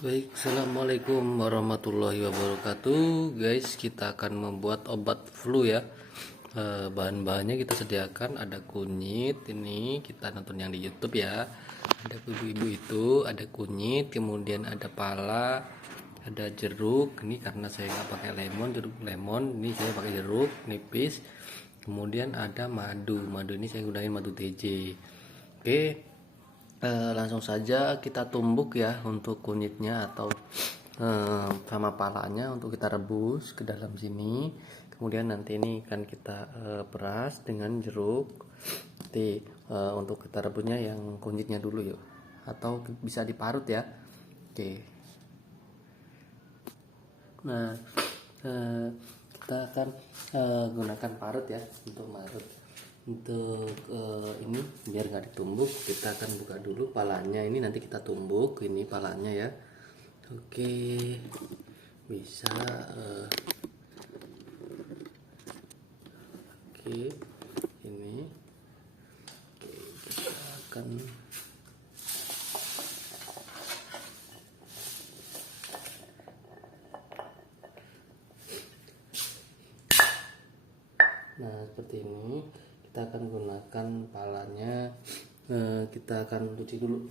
Baik, assalamualaikum warahmatullahi wabarakatuh, guys. Kita akan membuat obat flu ya. Bahan-bahannya kita sediakan ada kunyit, ini kita nonton yang di YouTube ya. Ada ibu-ibu itu, ada kunyit, kemudian ada pala, ada jeruk. Ini karena saya nggak pakai jeruk lemon, ini saya pakai jeruk nipis. Kemudian ada madu ini saya gunain madu TJ. Oke. Langsung saja kita tumbuk ya untuk kunyitnya atau sama palanya untuk kita rebus ke dalam sini. Kemudian nanti ini akan kita peras dengan jeruk. Nanti untuk kita rebusnya yang kunyitnya dulu yuk, atau bisa diparut ya. Oke. Nah, eh, kita akan gunakan parut ya untuk marut. Untuk ini biar nggak ditumbuk, kita akan buka dulu palanya. Ini nanti kita tumbuk ini palanya ya. Oke, bisa. Oke, ini. Oke, kita akan Nah, seperti ini kita akan gunakan palanya. Kita akan cuci dulu.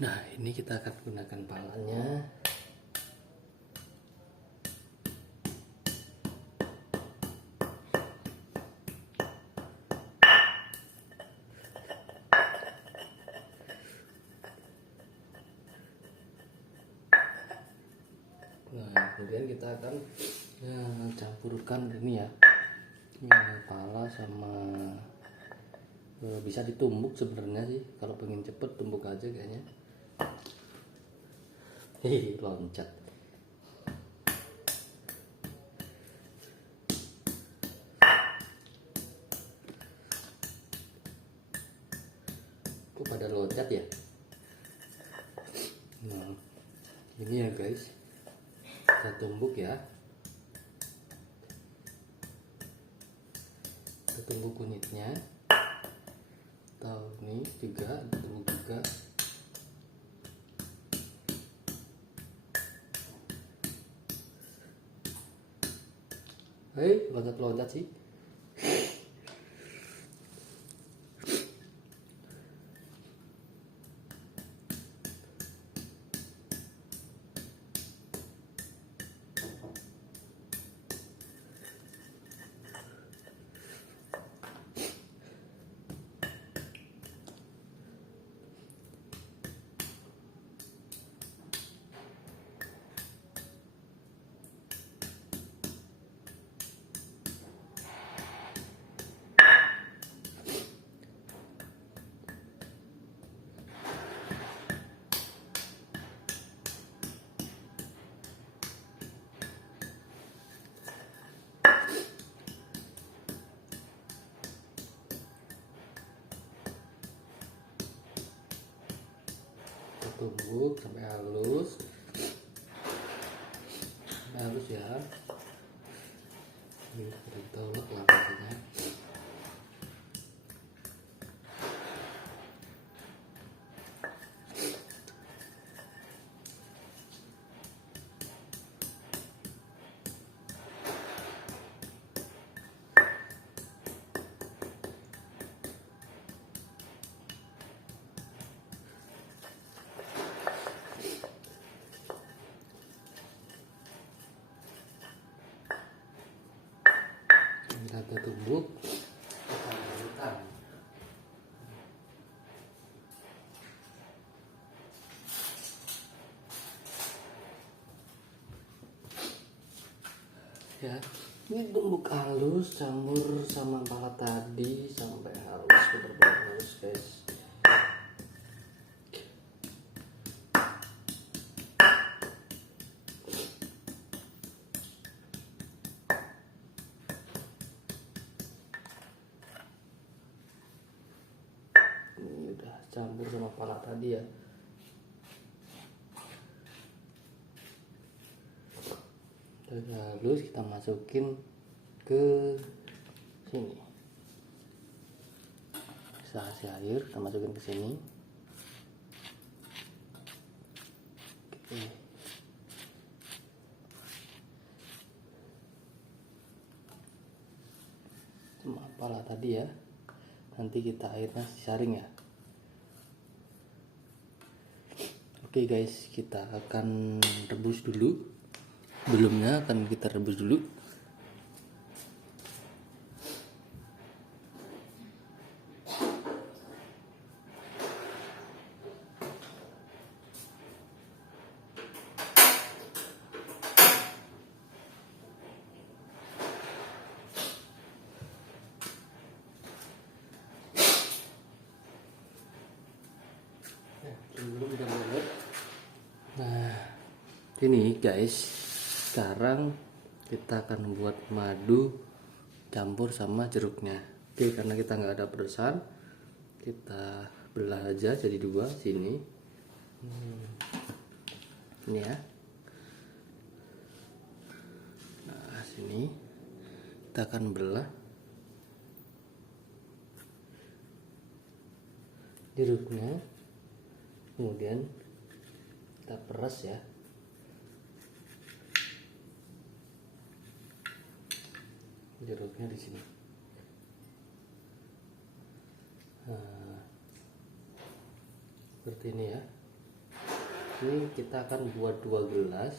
Nah, ini kita akan gunakan palanya. Nah, kemudian kita akan campurkan ini ya, pala sama bisa ditumbuk sebenarnya sih. Kalau pengen cepet tumbuk aja kayaknya. Hehe, loncat. Kok pada loncat ya? Nah, ini ya guys, kita tumbuk ya. Kita tumbuk kunyitnya. Tahu ini juga tumbuk juga. Hei, loncat-loncat sih. Tumbuk sampai halus, ya. Ini ditolak lah pastinya. Kita tumbuk, kita haluskan. Ya, ini tumbuk halus, campur sama pala tadi sampai halus, benar-benar halus guys. Ini udah campur sama pala tadi ya. Lalu kita masukin ke sini. Kasih air, kita masukin ke sini. Oke. Cuma apalah tadi ya. Nanti kita airnya saring ya. Oke guys, kita akan rebus dulu. Belumnya akan kita rebus dulu. Nah, ini guys, sekarang kita akan membuat madu campur sama jeruknya. Oke, karena kita nggak ada peresan, kita belah aja jadi dua sini. Ini ya. Nah, sini kita akan belah jeruknya, kemudian kita peras ya. Jeruknya di sini. Nah, seperti ini ya. Ini kita akan buat 2 gelas.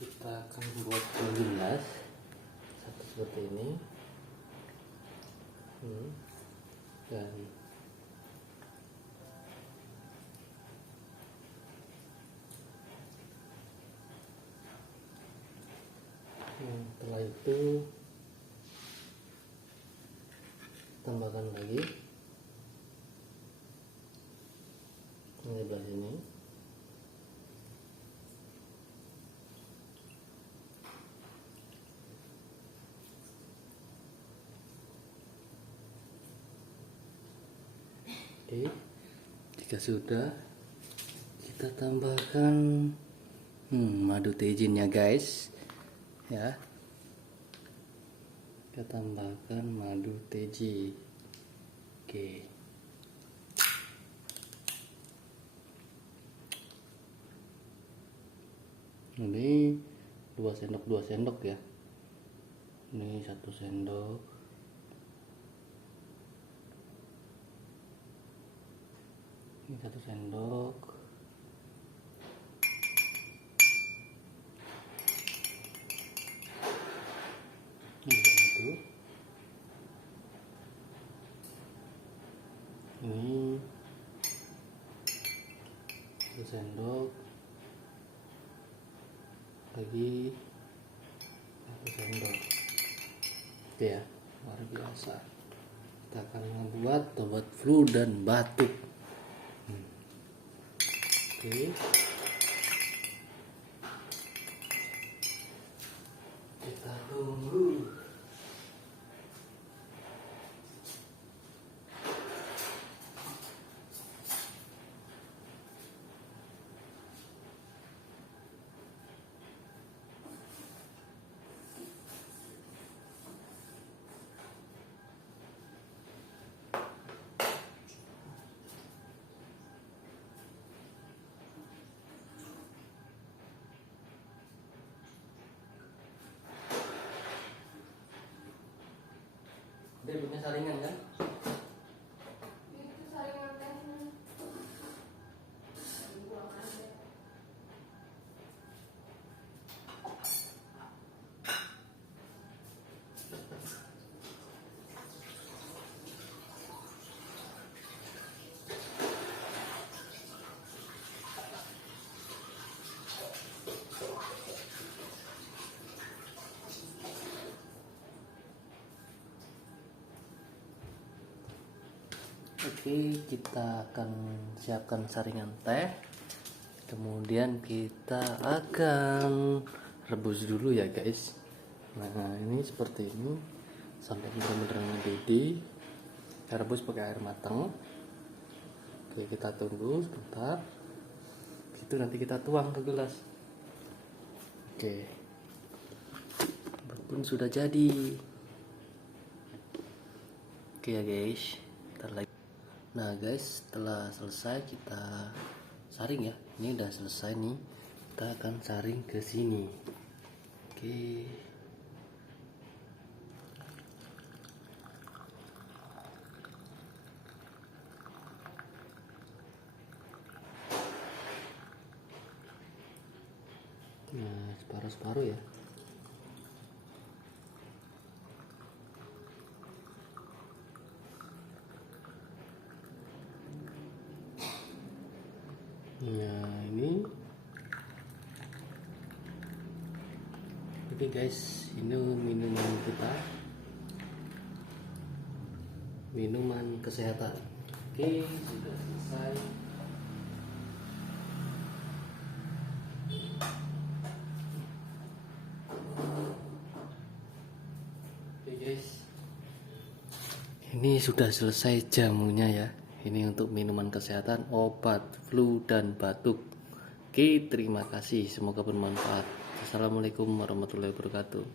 Kita akan buat 2 gelas. Satu seperti ini. Dan setelah itu tambahkan lagi ini sebelah sini. Oke, jika sudah, kita tambahkan madu tejinnya guys ya. Kita tambahkan madu teji. Oke, ini 2 sendok ya. Ini 1 sendok. Ini 1 sendok. Ini 1 sendok. Lagi 1 sendok. Oke ya, luar biasa. Kita akan membuat obat flu dan batuk. Oke, kita tunggu. Dia punya saringan kan? Itu saringan tehnya. Oke, kita akan siapkan saringan teh. Kemudian kita akan rebus dulu ya guys. Nah, ini seperti ini sampai benar-benar mendidih. Kita rebus pakai air matang. Oke, kita tunggu sebentar. Itu nanti kita tuang ke gelas. Oke, obat pun sudah jadi. Oke ya guys, ntar lagi. Nah guys, setelah selesai kita saring ya. Ini udah selesai nih. Kita akan saring ke sini. Oke. Nah, separuh-separuh ya. Nah, ini. Oke guys, ini minuman kita. Minuman kesehatan. Oke, sudah selesai. Oke guys, ini sudah selesai jamunya ya. Ini untuk minuman kesehatan, obat flu dan batuk. Oke, terima kasih. Semoga bermanfaat. Assalamualaikum warahmatullahi wabarakatuh.